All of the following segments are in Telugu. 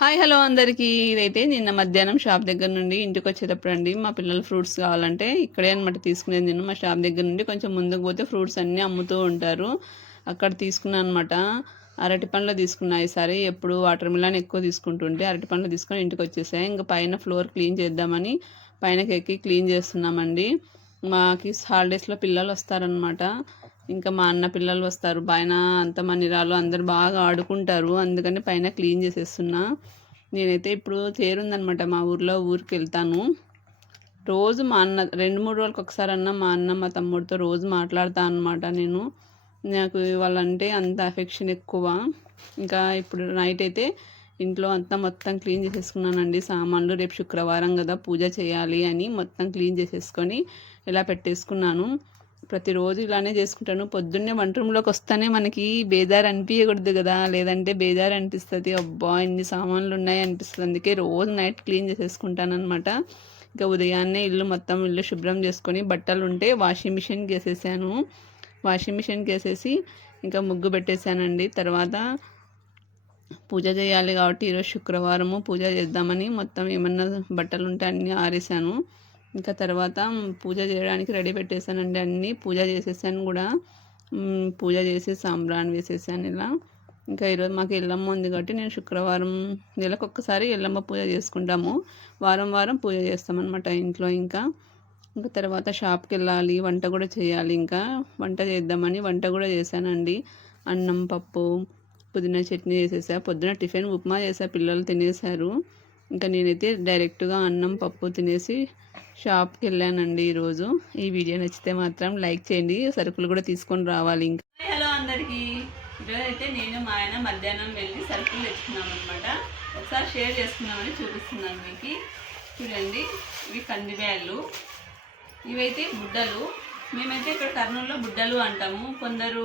హాయ్ హలో అందరికీ. ఇదైతే నిన్న మధ్యాహ్నం షాప్ దగ్గర నుండి ఇంటికి వచ్చేటప్పుడు అండి. మా పిల్లలు ఫ్రూట్స్ కావాలంటే ఇక్కడే అనమాట తీసుకునేది నేను. మా షాప్ దగ్గర నుండి కొంచెం ముందుకు పోతే ఫ్రూట్స్ అన్నీ అమ్ముతూ ఉంటారు. అక్కడ తీసుకున్నాను అనమాట అరటి పండ్లు తీసుకున్నా ఈసారి. ఎప్పుడు వాటర్ మిలన్ ఎక్కువ తీసుకుంటుంటే అరటి పండ్లు తీసుకొని ఇంటికి వచ్చేసాయి ఇంకా పైన ఫ్లోర్ క్లీన్ చేద్దామని పైనకి ఎక్కి క్లీన్ చేస్తున్నామండి. మాకి హాలిడేస్లో పిల్లలు వస్తారనమాట ఇంకా మా అన్న పిల్లలు వస్తారు. పైన అంత మనిరాలు అందరు బాగా ఆడుకుంటారు. అందుకని పైన క్లీన్ చేసేస్తున్నా. నేనైతే ఇప్పుడు తేరుందనమాట మా ఊర్లో ఊరికి వెళ్తాను రోజు మా అన్న రెండు మూడు రోజులకు ఒకసారి అన్న మా అన్న మా తమ్ముడితో రోజు మాట్లాడతా అనమాట నేను. నాకు వాళ్ళంటే అంత అఫెక్షన్ ఎక్కువ. ఇంకా ఇప్పుడు నైట్ అయితే ఇంట్లో అంతా మొత్తం క్లీన్ చేసేసుకున్నానండి. సామాన్లు రేపు శుక్రవారం కదా పూజ చేయాలి అని మొత్తం క్లీన్ చేసేసుకొని ఇలా పెట్టేసుకున్నాను. ప్రతిరోజు ఇలానే చేసుకుంటాను. పొద్దున్నే వంట రూమ్లోకి వస్తానే మనకి బేజారు అనిపించకూడదు కదా. లేదంటే బేజారు అనిపిస్తుంది. అబ్బా! ఇన్ని సామాన్లు ఉన్నాయి అనిపిస్తుంది. అందుకే రోజు నైట్ క్లీన్ చేసేసుకుంటాను అనమాట ఇంకా ఉదయాన్నే ఇల్లు మొత్తం ఇల్లు శుభ్రం చేసుకొని బట్టలు ఉంటే వాషింగ్ మిషన్కి వేసేసాను వాషింగ్ మిషన్కి వేసేసి ఇంకా ముగ్గు పెట్టేశానండి. తర్వాత పూజ చేయాలి కాబట్టి ఈరోజు శుక్రవారము పూజ చేద్దామని మొత్తం ఏమన్నా బట్టలు ఉంటే అన్నీ ఆరేసాను ఇంకా తర్వాత పూజ చేయడానికి రెడీ పెట్టేశానండి అన్నీ. పూజ చేసేసాను కూడా. పూజ చేసి సాంబ్రాన్ వేసేసాను ఇలా. ఇంకా ఈరోజు మాకు ఎల్లమ్మ ఉంది కాబట్టి నేను శుక్రవారం నెలకు ఒక్కసారి ఎల్లమ్మ పూజ చేసుకుంటాము. వారం వారం పూజ చేస్తామన్నమాట ఇంట్లో ఇంకా. ఇంకా తర్వాత షాప్కి వెళ్ళాలి వంట కూడా చేయాలి ఇంకా. వంట చేద్దామని వంట కూడా చేశానండి. అన్నం పప్పు పుదీనా చట్నీ చేసేసా పొద్దున టిఫిన్ ఉప్మా చేసా పిల్లలు తినేశారు. ఇంకా నేనైతే డైరెక్ట్గా అన్నం పప్పు తినేసి షాప్కి వెళ్ళానండి ఈరోజు. ఈ వీడియో నచ్చితే మాత్రం లైక్ చేయండి సరుకులు కూడా తీసుకొని రావాలి ఇంకా. హలో అందరికీ. ఈరోజు అయితే నేను మా ఆయన మధ్యాహ్నం వెళ్ళి సరుకులు తెచ్చుకున్నాం అనమాట ఒకసారి షేర్ చేసుకున్నామని చూపిస్తున్నాను మీకు. చూడండి ఇవి కందిబ్యాళ్ళు. ఇవైతే బుడ్డలు. మేమైతే ఇక్కడ కర్నూలులో బుడ్డలు అంటాము. కొందరు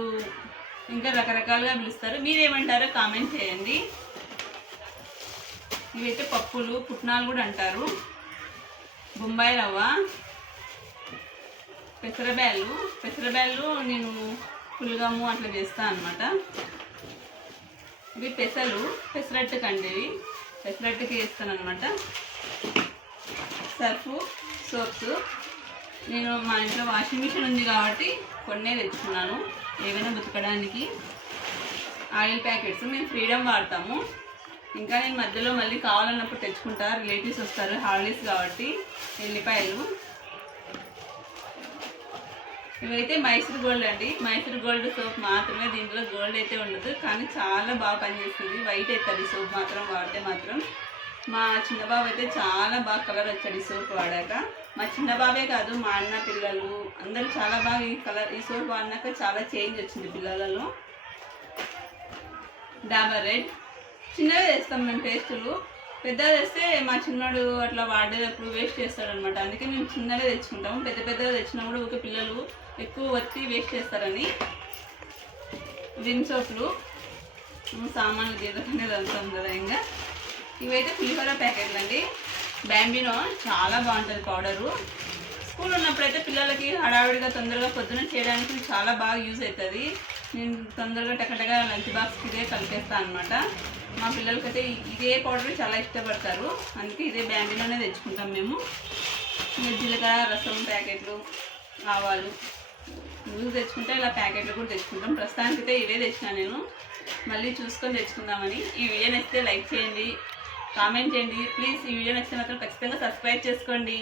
ఇంకా రకరకాలుగా పిలుస్తారు. మీరేమంటారో కామెంట్ చేయండి. ఇవైతే పప్పులు పుట్నాలు కూడా అంటారు. బొంబాయి రవ్వ పెసరబ్యాలు పెసరబ్యాలు నేను పులుగము అట్లా చేస్తాను అనమాట ఇవి పెసలు పెసరట్టుకు కండి ఇవి. పెసరట్టుకి వేస్తాను అనమాట సర్ఫు సోప్స్. నేను మా ఇంట్లో వాషింగ్ మిషన్ ఉంది కాబట్టి కొన్నే తెచ్చుకున్నాను. ఏమైనా ఉతకడానికి. Oil packets. మేము ఫ్రీడమ్ వాడతాము. ఇంకా నేను మధ్యలో మళ్ళీ కావాలన్నప్పుడు తెచ్చుకుంటా. రిలేటివ్స్ వస్తారు హాలిడేస్ కాబట్టి ఎల్లిపాయలు. ఇవైతే మైసూర్ గోల్డ్ అండి. మైసూర్ గోల్డ్ సోప్ మాత్రమే దీంట్లో గోల్డ్ అయితే ఉండదు. కానీ చాలా బాగా పనిచేస్తుంది. వైట్ అవుతుంది సోప్ మాత్రం వాడితే మాత్రం. మా చిన్నబాబు అయితే చాలా బాగా కలర్ వచ్చాడు ఈ సోప్ వాడాక. మా చిన్నబాబే కాదు మా అన్న పిల్లలు అందరూ చాలా బాగా ఈ కలర్ ఈ సోప్ వాడినాక చాలా చేంజ్ వచ్చింది పిల్లలలో. డాబర్ రెడ్ చిన్నవి తెస్తాం మేము పేస్టులు. పెద్దగా తెస్తే మా చిన్నోడు అట్లా వాడేటప్పుడు వేస్ట్ చేస్తాడనమాట అందుకే మేము చిన్నవే తెచ్చుకుంటాము. పెద్ద పెద్దగా తెచ్చినా కూడా ఊకే పిల్లలు ఎక్కువ వచ్చి వేస్ట్ చేస్తారని. విమ్ సోప్లు సామాన్లు దీర్ఘకనేది అంతా కదా ఇంకా. ఇవైతే పులిహోర ప్యాకెట్లు అండి. బ్యాంబినో చాలా బాగుంటుంది పౌడరు. స్కూల్ ఉన్నప్పుడైతే పిల్లలకి హడావిడిగా తొందరగా పొద్దున చేయడానికి చాలా బాగా యూజ్ అవుతుంది. నేను తొందరగా టకటగా లంచ్ బాక్స్కి ఇదే కలిపేస్తాను అనమాట మా పిల్లలకైతే ఇదే పౌడర్ చాలా ఇష్టపడతారు. అందుకే ఇదే బ్యాంబీలోనే తెచ్చుకుంటాం మేము. జీలకర్ర రసం ప్యాకెట్లు ఆవాలు ముందు తెచ్చుకుంటే ఇలా ప్యాకెట్లు కూడా తెచ్చుకుంటాం. ప్రస్తుతానికి అయితే ఇవే తెచ్చినా నేను. మళ్ళీ చూసుకొని తెచ్చుకుందామని. ఈ వీడియో నచ్చితే లైక్ చేయండి కామెంట్ చేయండి. ప్లీజ్ ఈ వీడియో నచ్చితే మాత్రం ఖచ్చితంగా సబ్స్క్రైబ్ చేసుకోండి.